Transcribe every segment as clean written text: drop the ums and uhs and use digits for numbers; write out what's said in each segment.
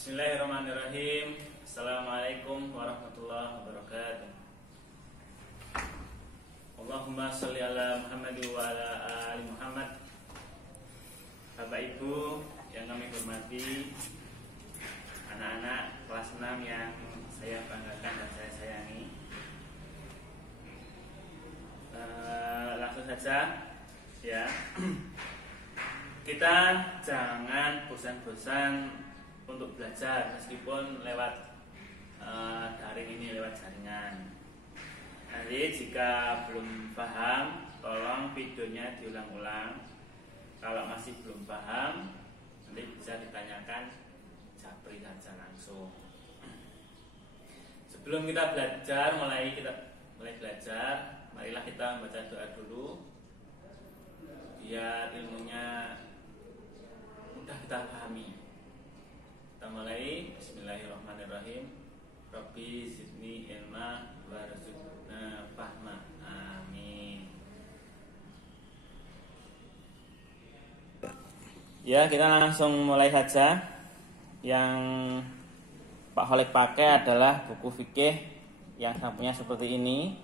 Bismillahirrahmanirrahim. Assalamualaikum warahmatullahi wabarakatuh. Allahumma sholli ala Muhammad wa ala ali Muhammad. Bapak Ibu yang kami hormati, anak-anak kelas 6 yang saya banggakan dan saya sayangi, langsung saja ya. Kita jangan bosan-bosan untuk belajar meskipun lewat daring ini, lewat jaringan. Nanti jika belum paham, tolong videonya diulang-ulang. Kalau masih belum paham, nanti bisa ditanyakan, japri saja langsung. Sebelum kita belajar, mulai belajar, marilah kita membaca doa dulu biar ilmunya mudah kita pahami. Kita mulai. Bismillahirrahmanirrahim. Rabbi zidni ilma warzuqna fahma. Amin. Ya, kita langsung mulai saja. Yang Pak Holik pakai adalah buku fikih yang sampulnya seperti ini.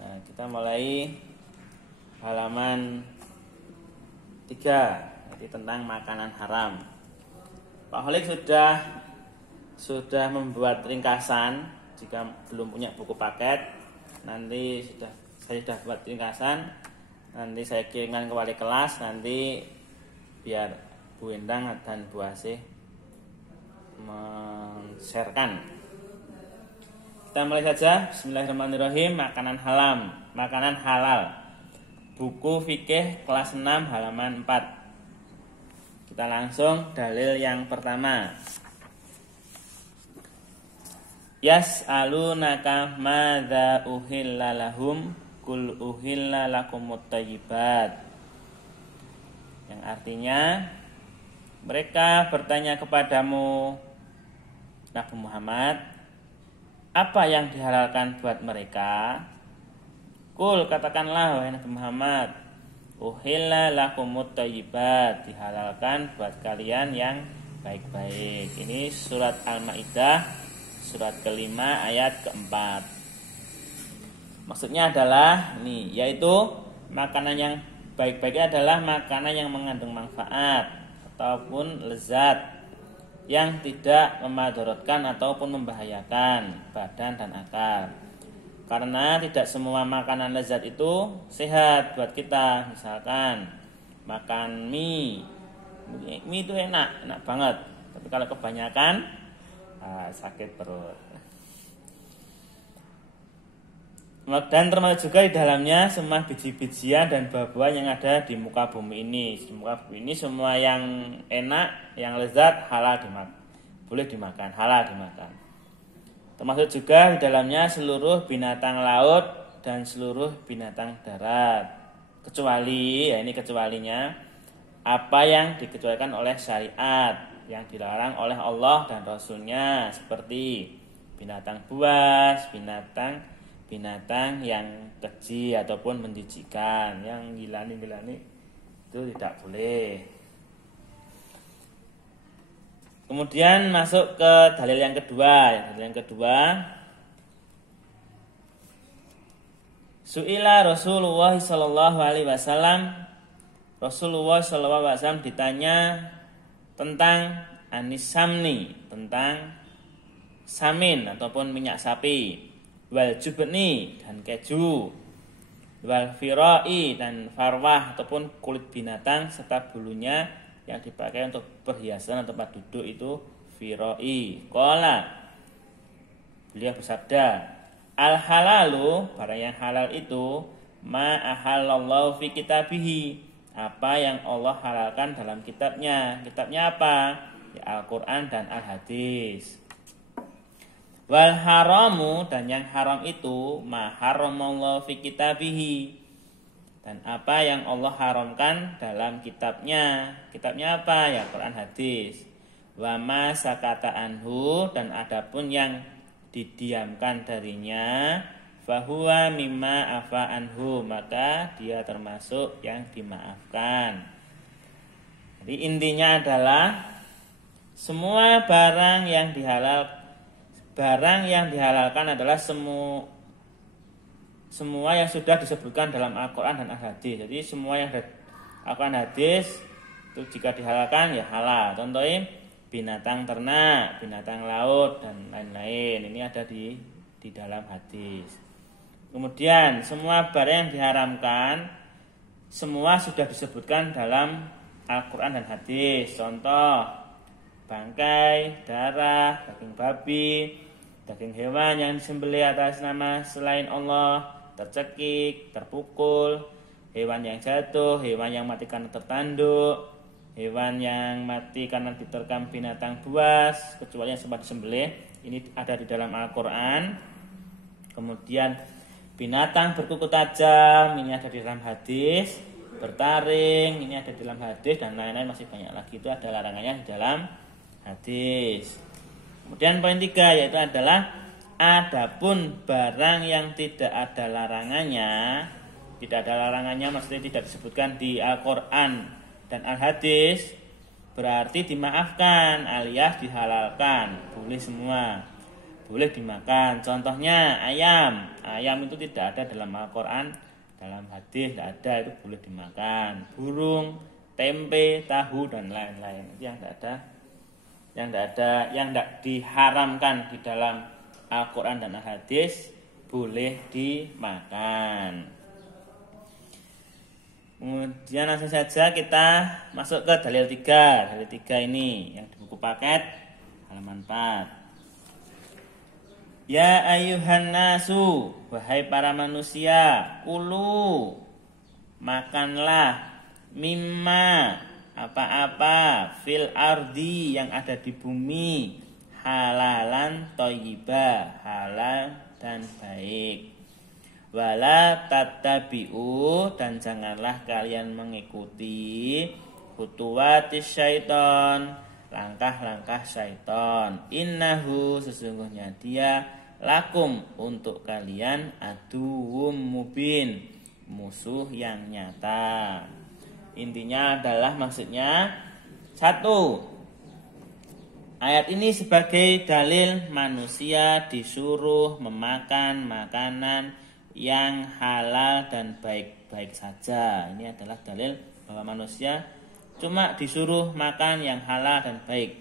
Nah, kita mulai halaman 3, jadi tentang makanan haram. Pak Holik sudah membuat ringkasan. Jika belum punya buku paket, nanti saya sudah buat ringkasan. Nanti saya kirimkan ke wali kelas, nanti biar Bu Endang dan Bu Asih men-sharekan. Kita mulai saja. Bismillahirrahmanirrahim. Makanan halal. Buku fikih kelas 6 halaman 4. Kita langsung dalil yang pertama. Yas'alunaka madza uhilla lahum kul uhilla lakumut thayyibat. Yang artinya, mereka bertanya kepadamu Nabi Muhammad, apa yang dihalalkan buat mereka? Kul, katakanlah wahai Nabi Muhammad, uhilla lakumut thayyibat, dihalalkan buat kalian yang baik-baik. Ini surat Al-Maidah, surat kelima ayat keempat. Maksudnya adalah ini, yaitu makanan yang baik-baik adalah makanan yang mengandung manfaat ataupun lezat, yang tidak memadaratkan ataupun membahayakan badan dan akal. Karena tidak semua makanan lezat itu sehat buat kita. Misalkan makan mie itu enak banget. Tapi kalau kebanyakan sakit perut. Dan termasuk juga di dalamnya semua biji-bijian dan buah-buahan yang ada di muka bumi ini. Di muka bumi ini semua yang enak, yang lezat halal dimakan. Boleh dimakan, halal dimakan. Termasuk juga di dalamnya seluruh binatang laut dan seluruh binatang darat. Kecuali, ya ini kecualinya, apa yang dikecualikan oleh syariat, yang dilarang oleh Allah dan Rasulnya, seperti binatang buas, binatang yang keji ataupun menjijikan, yang gilani itu tidak boleh. Kemudian masuk ke dalil yang kedua. Su'ila Rasulullah sallallahu alaihi wasallam. Rasulullah sallallahu alaihi wasallam ditanya tentang anisamni, tentang samin ataupun minyak sapi, wal jubni dan keju, wal firai dan farwah ataupun kulit binatang serta bulunya yang dipakai untuk perhiasan atau tempat duduk itu firai. Qala, beliau bersabda, al halalu, barang yang halal itu ma ahallallahu fi kitabihi, apa yang Allah halalkan dalam kitabnya. Kitabnya apa? Ya, Al-Quran dan Al-Hadis. Wal haramu, dan yang haram itu ma haramallahu fi kitabihi, dan apa yang Allah haramkan dalam kitabnya. Kitabnya apa? Ya Quran Hadis. Wa ma sakata anhu, dan adapun yang didiamkan darinya, fahuwa mimma afa anhu, maka dia termasuk yang dimaafkan. Jadi intinya adalah Semua barang yang dihalalkan adalah semua yang sudah disebutkan dalam Al-Quran dan Al-Hadis. Jadi semua yang ada Al-Quran dan Hadis itu jika dihalalkan ya halal. Contohnya binatang ternak, binatang laut dan lain-lain. Ini ada di dalam hadis. Kemudian semua barang yang diharamkan semua sudah disebutkan dalam Al-Quran dan Hadis. Contoh bangkai, darah, daging babi, daging hewan yang disembelih atas nama selain Allah, tercekik, terpukul, hewan yang jatuh, hewan yang mati karena tertanduk, hewan yang mati karena diterkam binatang buas, kecuali yang sempat disembelih. Ini ada di dalam Al-Quran. Kemudian binatang berkuku tajam, ini ada di dalam hadis. Bertaring, ini ada di dalam hadis, dan lain-lain masih banyak lagi. Itu ada larangannya di dalam hadis. Kemudian poin 3 yaitu adalah adapun barang yang tidak ada larangannya, maksudnya tidak disebutkan di Al-Quran dan Al-Hadis, berarti dimaafkan alias dihalalkan, boleh semua, boleh dimakan. Contohnya ayam itu tidak ada dalam Al-Quran, dalam hadis tidak ada, itu boleh dimakan. Burung, tempe, tahu dan lain-lain itu yang tidak diharamkan di dalam Al-Quran dan Al-Hadis boleh dimakan. Kemudian langsung saja kita masuk ke dalil 3. Dalil 3 ini yang di buku paket halaman 4. Ya ayyuhan nasu, wahai para manusia, kulu, makanlah, mimma, apa-apa, fil ardi, yang ada di bumi, halalan thayyiba, halal dan baik. Wala tattabi'u, dan janganlah kalian mengikuti khutuwatis syaiton, langkah-langkah syaiton. Innahu, sesungguhnya dia, lakum, untuk kalian, aduwwum mubin, musuh yang nyata. Intinya adalah maksudnya 1. Ayat ini sebagai dalil manusia disuruh memakan makanan yang halal dan baik-baik saja. Ini adalah dalil bahwa manusia cuma disuruh makan yang halal dan baik.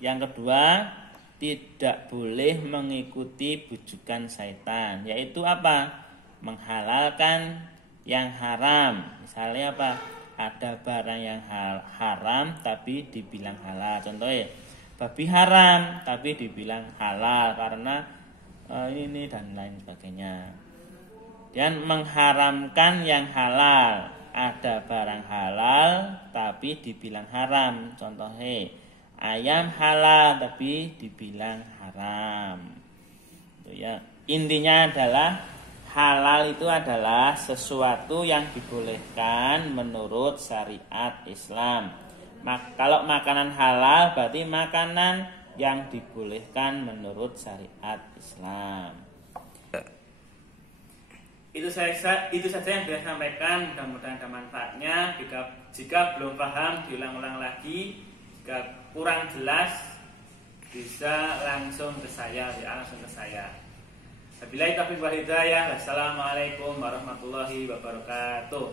Yang kedua, tidak boleh mengikuti bujukan syaitan, yaitu apa? Menghalalkan yang haram. Misalnya apa? Ada barang yang haram tapi dibilang halal. Contohnya babi haram tapi dibilang halal karena ini dan lain sebagainya. Dan mengharamkan yang halal. Ada barang halal tapi dibilang haram. Contohnya ayam halal tapi dibilang haram. Itu ya. Intinya adalah halal itu adalah sesuatu yang dibolehkan menurut syariat Islam. Kalau makanan halal berarti makanan yang dibolehkan menurut syariat Islam. Itu saja yang saya sampaikan, mudah-mudahan ada manfaatnya. Jika belum paham diulang-ulang lagi. Jika kurang jelas bisa langsung ke saya, Wabillahi taufiq wal hidayah. Wassalamualaikum warahmatullahi wabarakatuh.